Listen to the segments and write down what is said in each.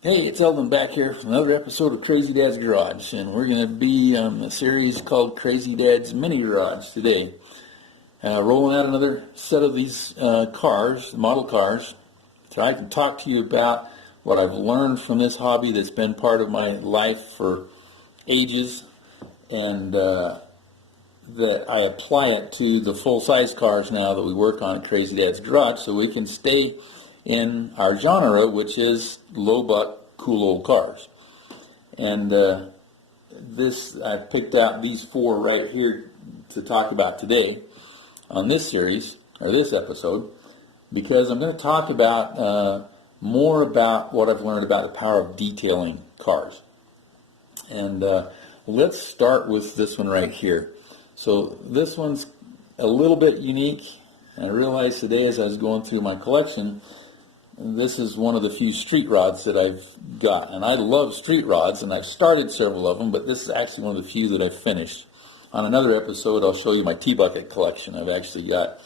Hey, it's Eldon back here for another episode of Crazy Dad's Garage, and we're going to be on a series called Crazy Dad's Mini Garage today. Rolling out another set of these cars, model cars, so I can talk to you about what I've learned from this hobby that's been part of my life for ages, and that I apply it to the full-size cars now that we work on at Crazy Dad's Garage, so we can stay in our genre, which is low buck, cool old cars. And I picked out these four right here to talk about today on this series, or this episode, because I'm going to talk about more about what I've learned about the power of detailing cars. And let's start with this one right here. So this one's a little bit unique. I realized today as I was going through my collection, this is one of the few street rods that I've got. And I love street rods, and I've started several of them, but this is actually one of the few that I've finished. On another episode, I'll show you my T-bucket collection. I've actually got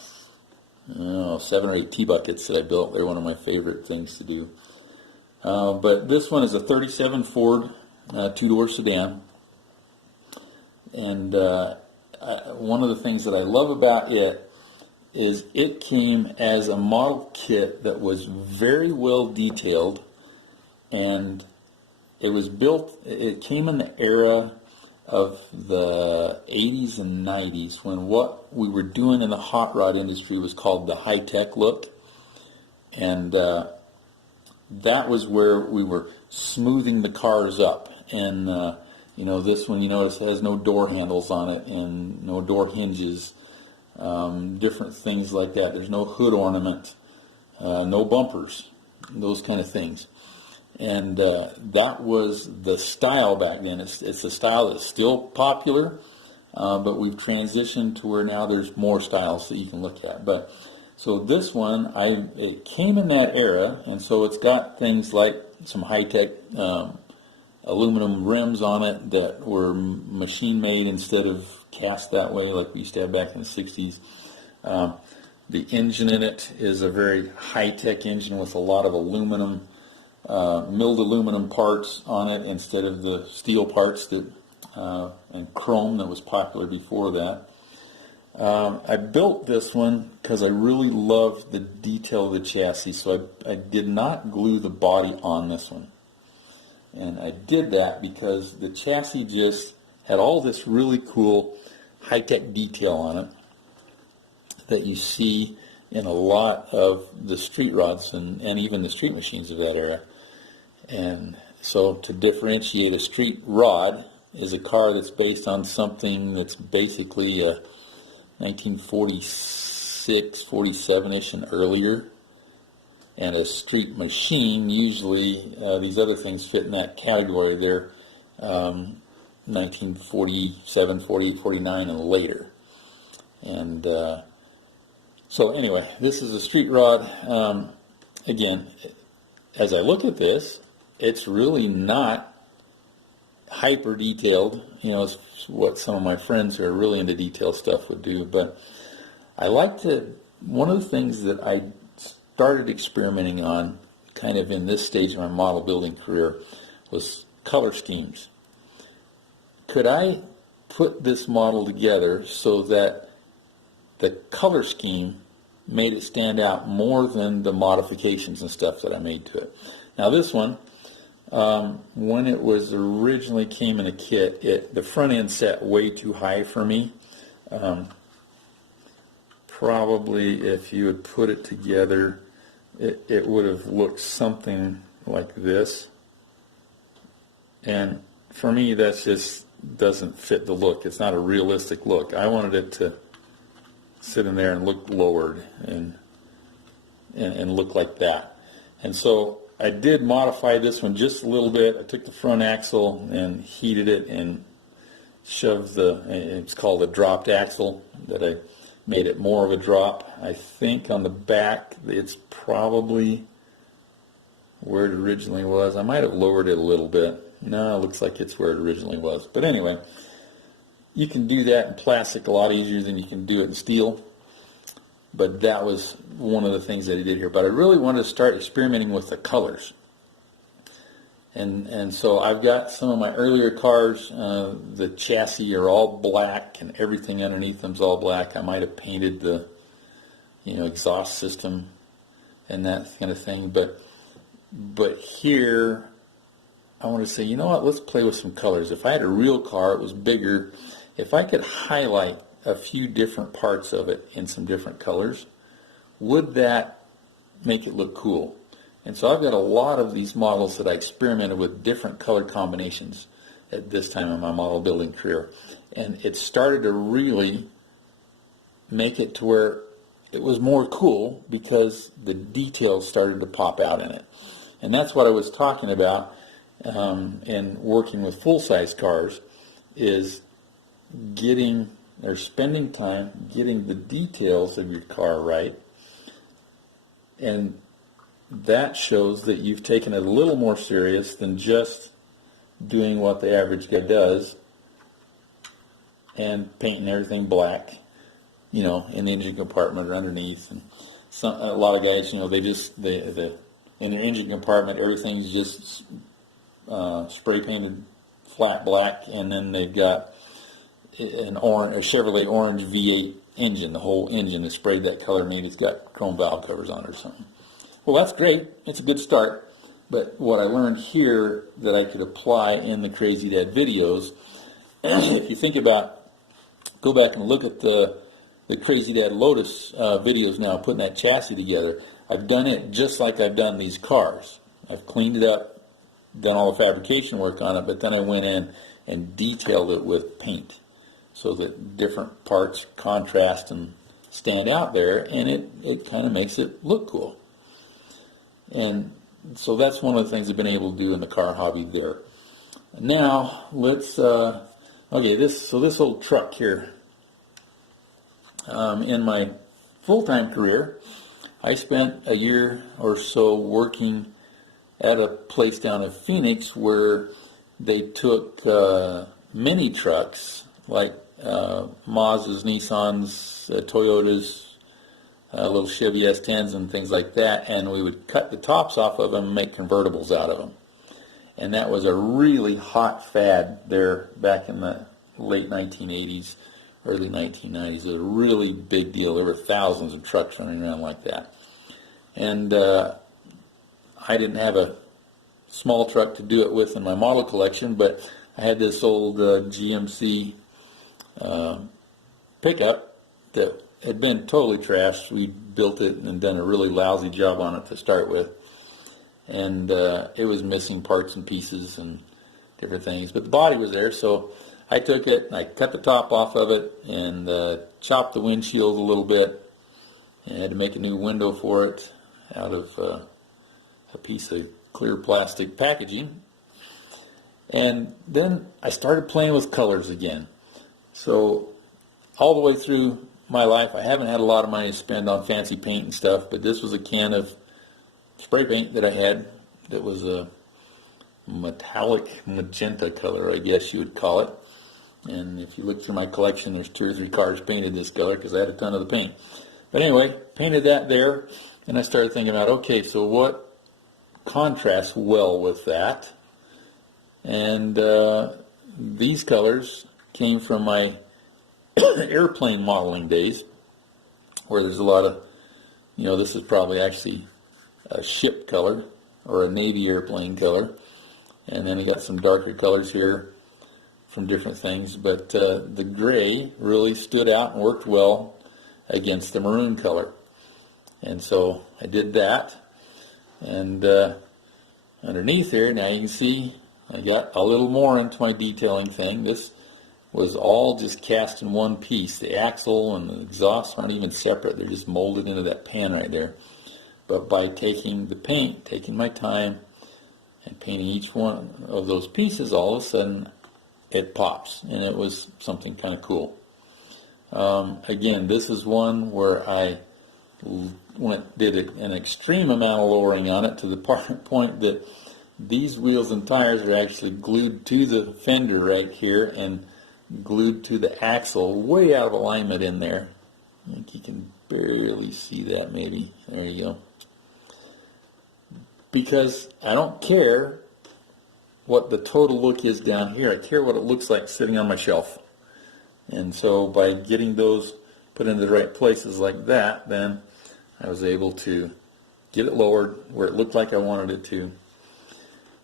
7 or 8 T-buckets that I built. They're one of my favorite things to do. But this one is a 37 Ford two-door sedan. And one of the things that I love about it is it came as a model kit that was very well detailed, and it came in the era of the 80s and 90s when what we were doing in the hot rod industry was called the high-tech look, and that was where we were smoothing the cars up. And this one, you notice, has no door handles on it and no door hinges. Different things like that. There's no hood ornament, no bumpers, those kind of things. And that was the style back then. It's a style that's still popular, but we've transitioned to where now there's more styles that you can look at. But so this one, it came in that era, and so it's got things like some high-tech aluminum rims on it that were machine made instead of cast that way like we used to have back in the 60s. The engine in it is a very high-tech engine with a lot of aluminum, milled aluminum parts on it instead of the steel parts and chrome that was popular before that. I built this one because I really loved the detail of the chassis, so I did not glue the body on this one. And I did that because the chassis just had all this really cool high-tech detail on it that you see in a lot of the street rods and even the street machines of that era. And so to differentiate a street rod is a car that's based on something that's basically a 1946, 47-ish and earlier. And a street machine, usually these other things fit in that category. They're 1947, 48, 49, and later. And so anyway, this is a street rod. Again, as I look at this, it's really not hyper detailed. It's what some of my friends who are really into detail stuff would do. But one of the things that I started experimenting on kind of in this stage of my model building career was color schemes. Could I put this model together so that the color scheme made it stand out more than the modifications and stuff that I made to it? Now this one, when it was originally came in a kit, the front end set way too high for me. Probably if you had put it together, it would have looked something like this. And for me, that just doesn't fit the look. It's not a realistic look. I wanted it to sit in there and look lowered and look like that. And so I did modify this one just a little bit. I took the front axle and heated it and shoved it's called a dropped axle, that I made it more of a drop. I think on the back it's probably where it originally was. I might have lowered it a little bit. No, it looks like it's where it originally was. But anyway, you can do that in plastic a lot easier than you can do it in steel. But that was one of the things that I did here. But I really wanted to start experimenting with the colors. And so I've got some of my earlier cars, the chassis are all black and everything underneath them's all black. I might have painted the, exhaust system and that kind of thing. But here, I want to say, you know what, let's play with some colors. If I had a real car, it was bigger, if I could highlight a few different parts of it in some different colors, would that make it look cool? And so I've got a lot of these models that I experimented with different color combinations at this time in my model building career. And it started to really make it to where it was more cool because the details started to pop out in it. And that's what I was talking about in working with full-size cars, is spending time getting the details of your car right. And that shows that you've taken it a little more serious than just doing what the average guy does and painting everything black, in the engine compartment or underneath. And a lot of guys, in the engine compartment, everything's just spray painted flat black, and then they've got a Chevrolet orange V8 engine. The whole engine is sprayed that color, maybe it's got chrome valve covers on it or something. Well, that's great. It's a good start. But what I learned here that I could apply in the Crazy Dad videos, if you think about, go back and look at the Crazy Dad Lotus videos now, putting that chassis together. I've done it just like I've done these cars. I've cleaned it up, done all the fabrication work on it, but then I went in and detailed it with paint so that different parts contrast and stand out there, and it kind of makes it look cool. And so that's one of the things I've been able to do in the car hobby there. Now, let's, this old truck here, in my full-time career, I spent a year or so working at a place down in Phoenix where they took mini trucks like Mazdas, Nissans, Toyotas, little Chevy S10s and things like that, and we would cut the tops off of them and make convertibles out of them. And that was a really hot fad there back in the late 1980s, early 1990s. It was a really big deal. There were thousands of trucks running around like that. And I didn't have a small truck to do it with in my model collection, but I had this old GMC pickup that had been totally trashed. We built it and done a really lousy job on it to start with. And it was missing parts and pieces and different things. But the body was there, so I took it and I cut the top off of it and chopped the windshield a little bit. And I had to make a new window for it out of a piece of clear plastic packaging. And then I started playing with colors again. So all the way through my life, I haven't had a lot of money to spend on fancy paint and stuff, but this was a can of spray paint that I had that was a metallic magenta color, I guess you would call it. And if you look through my collection, there's 2 or 3 cars painted this color because I had a ton of the paint. But anyway, painted that there, and I started thinking about, okay, so what contrasts well with that? And these colors came from my airplane modeling days, where there's a lot of, this is probably actually a ship color or a Navy airplane color, and then you got some darker colors here from different things, but the gray really stood out and worked well against the maroon color. And so I did that, and underneath here, now you can see I got a little more into my detailing thing. This was all just cast in one piece. The axle and the exhaust aren't even separate. They're just molded into that pan right there. But by taking the paint, taking my time, and painting each one of those pieces, all of a sudden it pops, and it was something kind of cool. Again, this is one where I did an extreme amount of lowering on it to the point that these wheels and tires are actually glued to the fender right here and glued to the axle, way out of alignment in there. I think you can barely see that maybe. There you go. Because I don't care what the total look is down here. I care what it looks like sitting on my shelf. And so by getting those put into the right places like that, then I was able to get it lowered where it looked like I wanted it to.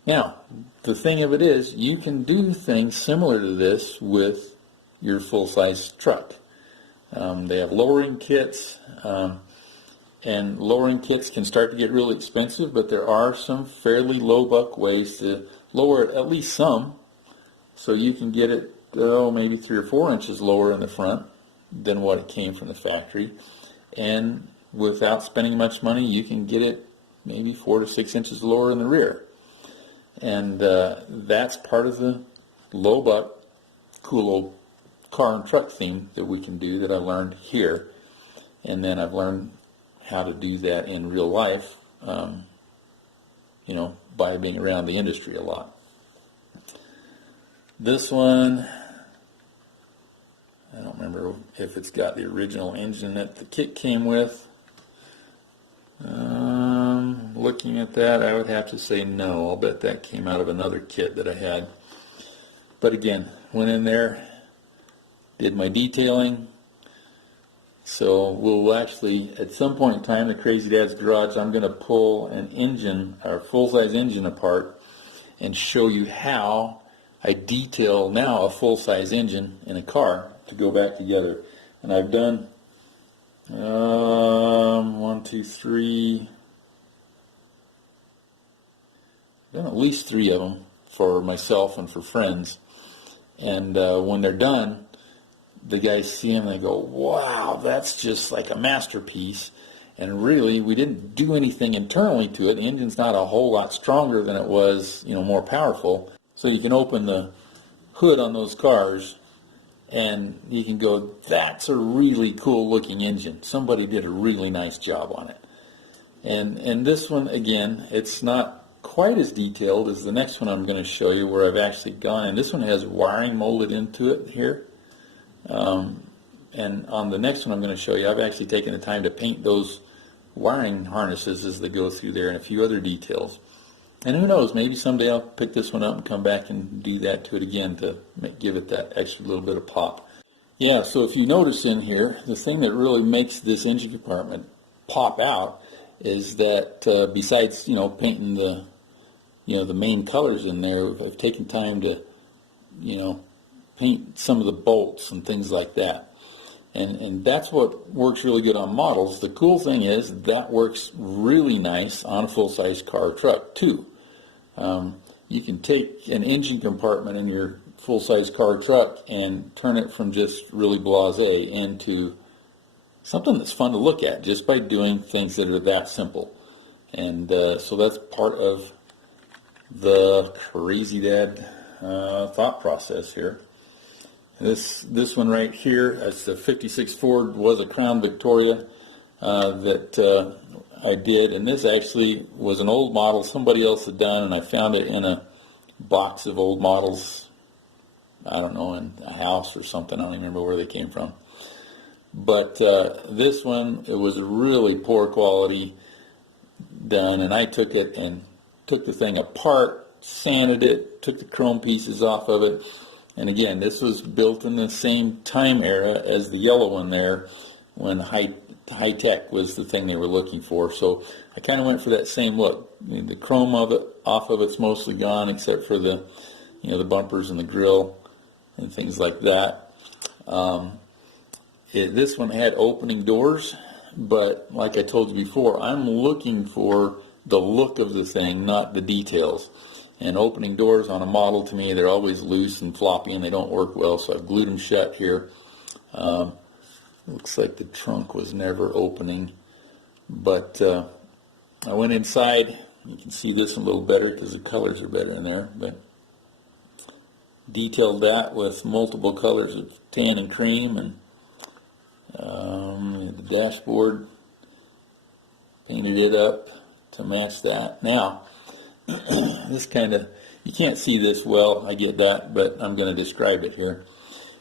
Now, the thing of it is, you can do things similar to this with your full-size truck. They have lowering kits, and lowering kits can start to get really expensive, but there are some fairly low-buck ways to lower it at least some, so you can get it maybe 3 or 4 inches lower in the front than what it came from the factory, and without spending much money, you can get it maybe 4 to 6 inches lower in the rear. And that's part of the low-buck, cool old car and truck theme that we can do that I learned here. And then I've learned how to do that in real life, by being around the industry a lot. This one, I don't remember if it's got the original engine that the kit came with. Looking at that, I would have to say no. I'll bet that came out of another kit that I had. But again, went in there, did my detailing. So we'll actually, at some point in time, the Crazy Dad's Garage, I'm going to pull an engine, or full-size engine apart, and show you how I detail now a full-size engine in a car to go back together. And I've done 1, 2, 3. I've done at least 3 of them for myself and for friends. And when they're done, the guys see them and they go, wow, that's just like a masterpiece. And really, we didn't do anything internally to it. The engine's not a whole lot stronger than it was, more powerful. So you can open the hood on those cars and you can go, that's a really cool looking engine. Somebody did a really nice job on it. And this one, again, it's not quite as detailed as the next one I'm going to show you, where I've actually gone, and this one has wiring molded into it here. And on the next one I'm going to show you, I've actually taken the time to paint those wiring harnesses as they go through there and a few other details. And who knows, maybe someday I'll pick this one up and come back and do that to it again to give it that extra little bit of pop. Yeah, so if you notice in here, the thing that really makes this engine compartment pop out is that besides, painting the, the main colors in there, I've taken time to, paint some of the bolts and things like that. And that's what works really good on models. The cool thing is that works really nice on a full-size car or truck too. You can take an engine compartment in your full-size car or truck and turn it from just really blasé into something that's fun to look at just by doing things that are that simple. And so that's part of the Crazy Dad thought process here. This one right here, it's a 56 Ford, was a Crown Victoria that I did, and this actually was an old model somebody else had done, and I found it in a box of old models, I don't know, in a house or something. I don't even remember where they came from. But this one, it was really poor quality done, and I took it and took the thing apart, sanded it, took the chrome pieces off of it. And again, this was built in the same time era as the yellow one there, when high tech was the thing they were looking for. So I kind of went for that same look. I mean, the chrome of it, off of it's mostly gone, except for the, the bumpers and the grill and things like that. This one had opening doors, but like I told you before, I'm looking for the look of the thing, not the details. And opening doors on a model, to me, they're always loose and floppy and they don't work well, so I've glued them shut here. Looks like the trunk was never opening, but I went inside. You can see this a little better because the colors are better in there, but detailed that with multiple colors of tan and cream, and the dashboard, painted it up to match that. Now, this kind of, you can't see this well, I get that, but I'm going to describe it here.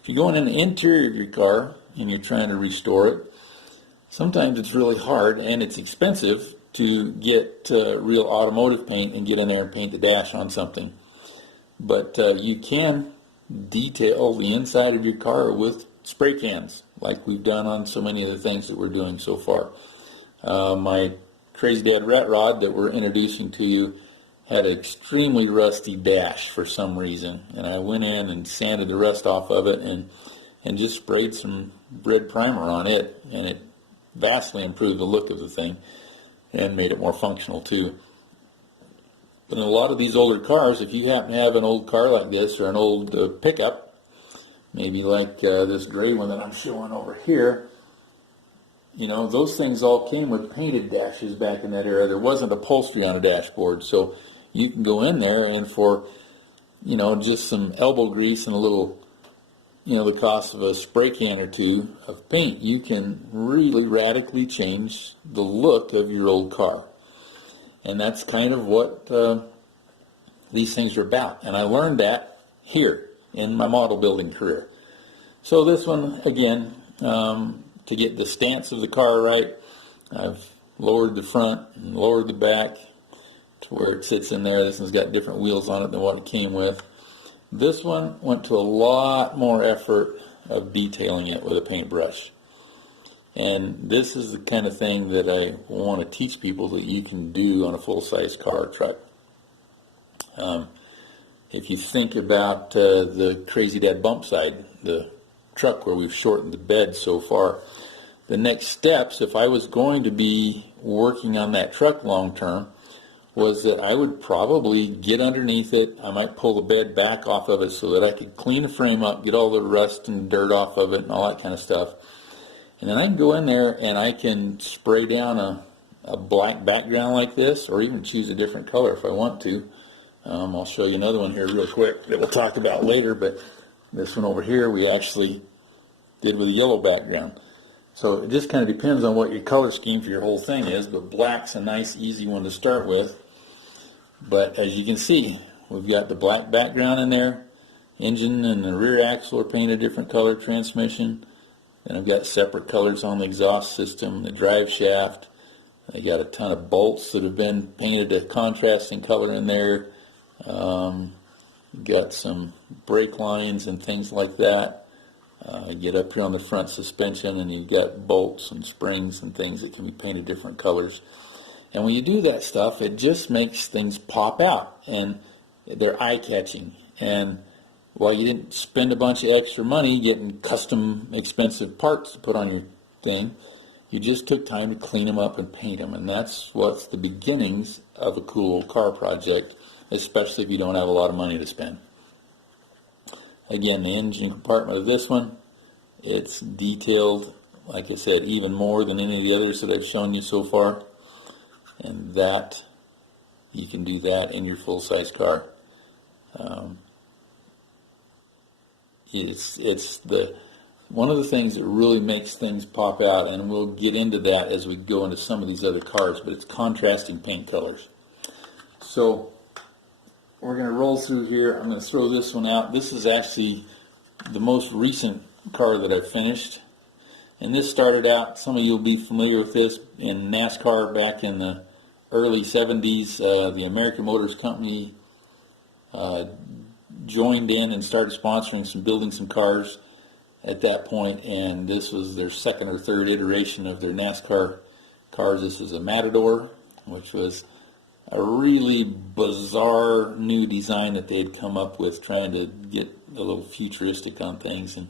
If you're going in the interior of your car and you're trying to restore it, sometimes it's really hard and it's expensive to get real automotive paint and get in there and paint the dash on something. But you can detail the inside of your car with spray cans, like we've done on so many of the things that we're doing so far. My Crazy Dad Rat Rod that we're introducing to you had an extremely rusty dash for some reason, and I went in and sanded the rust off of it and just sprayed some red primer on it, and it vastly improved the look of the thing and made it more functional too. But in a lot of these older cars, if you happen to have an old car like this or an old pickup, maybe like this gray one that I'm showing over here, you know, those things all came with painted dashes back in that era. There wasn't upholstery on a dashboard, so you can go in there and for, you know, just some elbow grease and a little, you know, the cost of a spray can or two of paint, you can really radically change the look of your old car. And that's kind of what these things are about. And I learned that here in my model building career. So this one, again, to get the stance of the car right, I've lowered the front and lowered the back to where it sits in there. This one's got different wheels on it than what it came with. This one went to a lot more effort of detailing it with a paintbrush. And this is the kind of thing that I want to teach people that you can do on a full-size car or truck. If you think about the Crazy Dad bump side, the truck where we've shortened the bed so far, the next steps, if I was going to be working on that truck long term, was that I would probably get underneath it. I might pull the bed back off of it so that I could clean the frame up, get all the rust and dirt off of it and all that kind of stuff. And then I can go in there and I can spray down a black background like this, or even choose a different color if I want to. I'll show you another one here real quick that we'll talk about later, but this one over here we actually did with a yellow background. So it just kind of depends on what your color scheme for your whole thing is, but black's a nice, easy one to start with. But as you can see, we've got the black background in there, engine and the rear axle are painted a different color, transmission. And I've got separate colors on the exhaust system, the drive shaft. I got a ton of bolts that have been painted a contrasting color in there. Got some brake lines and things like that. Get up here on the front suspension and you've got bolts and springs and things that can be painted different colors. And when you do that stuff, it just makes things pop out and they're eye-catching. And while you didn't spend a bunch of extra money getting custom expensive parts to put on your thing, you just took time to clean them up and paint them. And that's what's the beginnings of a cool car project, especially if you don't have a lot of money to spend. Again, the engine compartment of this one, it's detailed, like I said, even more than any of the others that I've shown you so far. And that, you can do that in your full-size car. It's the one of the things that really makes things pop out, and we'll get into that as we go into some of these other cars, but it's contrasting paint colors. So we're going to roll through here. I'm going to throw this one out. This is actually the most recent car that I've finished. And this started out, some of you will be familiar with this, in NASCAR back in the early 70s. The American Motors Company joined in and started sponsoring building some cars at that point, and this was their second or third iteration of their NASCAR cars. This was a Matador, which was a really bizarre new design that they had come up with, trying to get a little futuristic on things, and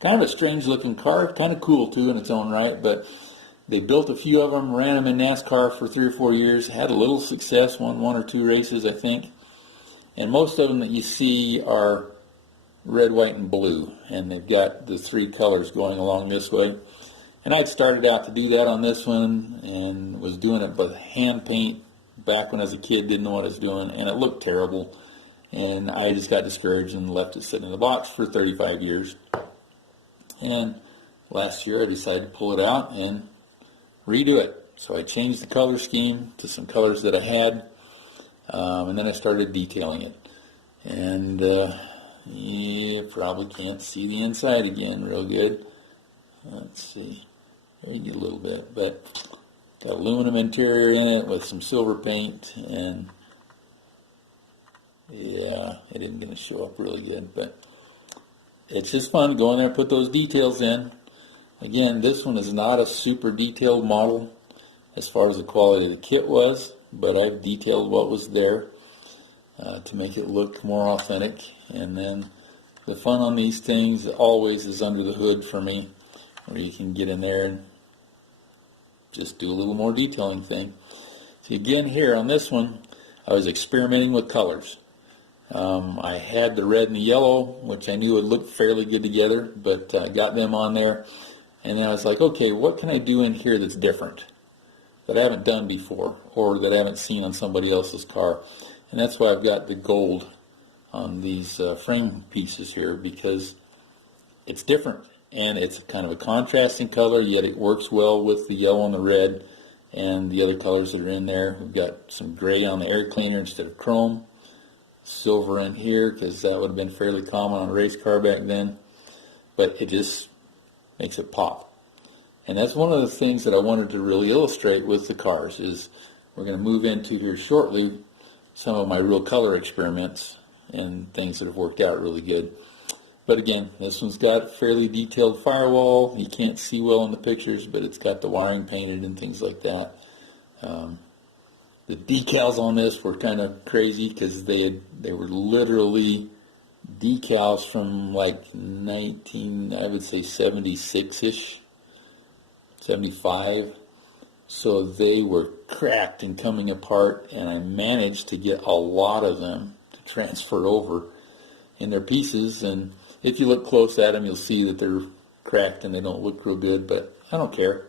kind of a strange looking car, kind of cool too in its own right. But they built a few of them, ran them in NASCAR for 3 or 4 years, had a little success, won 1 or 2 races I think. And most of them that you see are red, white, and blue, and they've got the 3 colors going along this way. And I'd started out to do that on this one and was doing it by hand paint back when I was a kid, didn't know what I was doing, and it looked terrible. And I just got discouraged and left it sitting in the box for 35 years. And last year I decided to pull it out and redo it. So I changed the color scheme to some colors that I had. And then I started detailing it. And you probably can't see the inside again real good. Let's see. Maybe a little bit. But got aluminum interior in it with some silver paint. And yeah, it isn't going to show up really good, but it's just fun to go in there and put those details in. Again, this one is not a super detailed model as far as the quality of the kit was, but I've detailed what was there to make it look more authentic. And then the fun on these things always is under the hood for me, where you can get in there and just do a little more detailing thing. So again, here on this one, I was experimenting with colors. I had the red and the yellow, which I knew would look fairly good together, but I got them on there. And then I was like, okay, what can I do in here that's different, that I haven't done before, or that I haven't seen on somebody else's car? And that's why I've got the gold on these frame pieces here, because it's different. And it's kind of a contrasting color, yet it works well with the yellow and the red and the other colors that are in there. We've got some gray on the air cleaner instead of chrome. Silver in here, because that would have been fairly common on a race car back then. But it just makes it pop. And that's one of the things that I wanted to really illustrate with the cars. Is we're going to move into here shortly some of my real color experiments and things that have worked out really good. But again, this one's got a fairly detailed firewall. You can't see well in the pictures, but it's got the wiring painted and things like that. The decals on this were kind of crazy, because they were literally decals from like I would say 76-ish, 75. So they were cracked and coming apart, and I managed to get a lot of them to transfer over in their pieces. And if you look close at them, you'll see that they're cracked and they don't look real good, but I don't care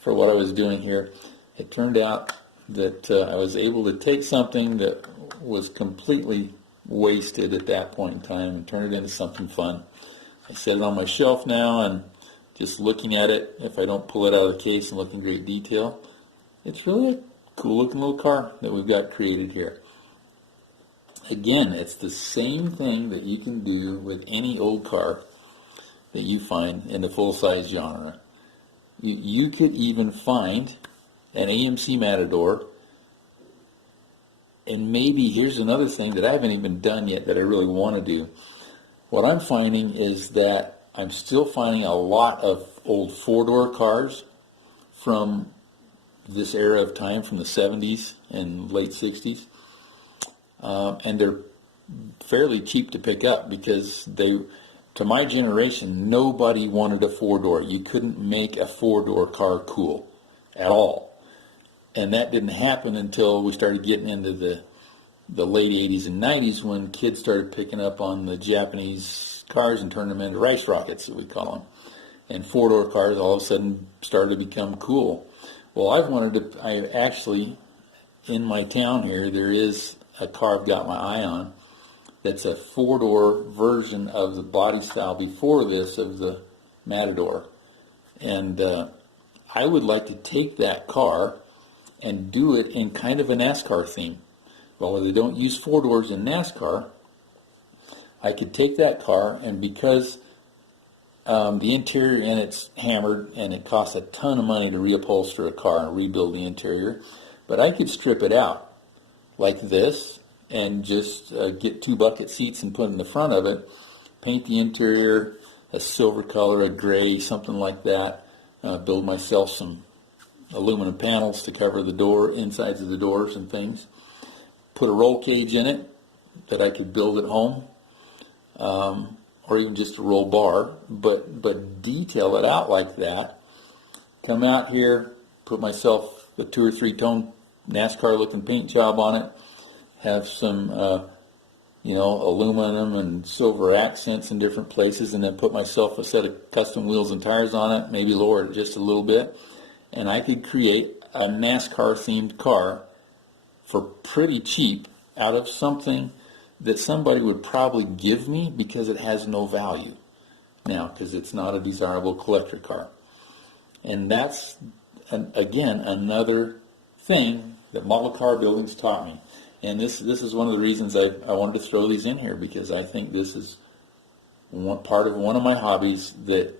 for what I was doing here. It turned out that I was able to take something that was completely wasted at that point in time and turn it into something fun. I set it on my shelf now, and just looking at it, if I don't pull it out of the case and look in great detail, it's really a cool looking little car that we've got created here. Again, it's the same thing that you can do with any old car that you find in the full-size genre. You could even find an AMC Matador, and maybe here's another thing that I haven't even done yet that I really want to do. What I'm finding is that I'm still finding a lot of old four-door cars from this era of time, from the 70s and late 60s. And they're fairly cheap to pick up, because to my generation, nobody wanted a four-door. You couldn't make a four-door car cool at all. And that didn't happen until we started getting into the late 80s and 90s, when kids started picking up on the Japanese cars and turning them into rice rockets, that we call them. And four-door cars all of a sudden started to become cool. Well, I actually, in my town here, there is a car I've got my eye on that's a four-door version of the body style before this of the Matador. And I would like to take that car and do it in kind of a NASCAR theme. Well, they don't use four doors in NASCAR. I could take that car, and because the interior in it's hammered, and it costs a ton of money to reupholster a car and rebuild the interior, but I could strip it out like this and just get 2 bucket seats and put in the front of it, paint the interior a silver color, a gray, something like that, build myself some aluminum panels to cover the door, insides of the doors and things, put a roll cage in it that I could build at home, or even just a roll bar, but detail it out like that, come out here, put myself a 2 or 3 tone NASCAR looking paint job on it, have some aluminum and silver accents in different places, and then put myself a set of custom wheels and tires on it, maybe lower it just a little bit, and I could create a NASCAR themed car for pretty cheap out of something that somebody would probably give me because it has no value now, because it's not a desirable collector car. And that's, again, another thing that model car building's taught me. And this is one of the reasons I wanted to throw these in here, because I think this is part of one of my hobbies that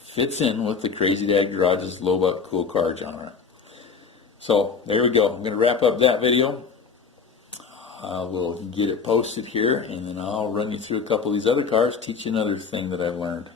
fits in with the Crazy Dad Garage's low buck cool car genre. So there we go. I'm going to wrap up that video. I will get it posted here, and then I'll run you through a couple of these other cars, teach you another thing that I've learned.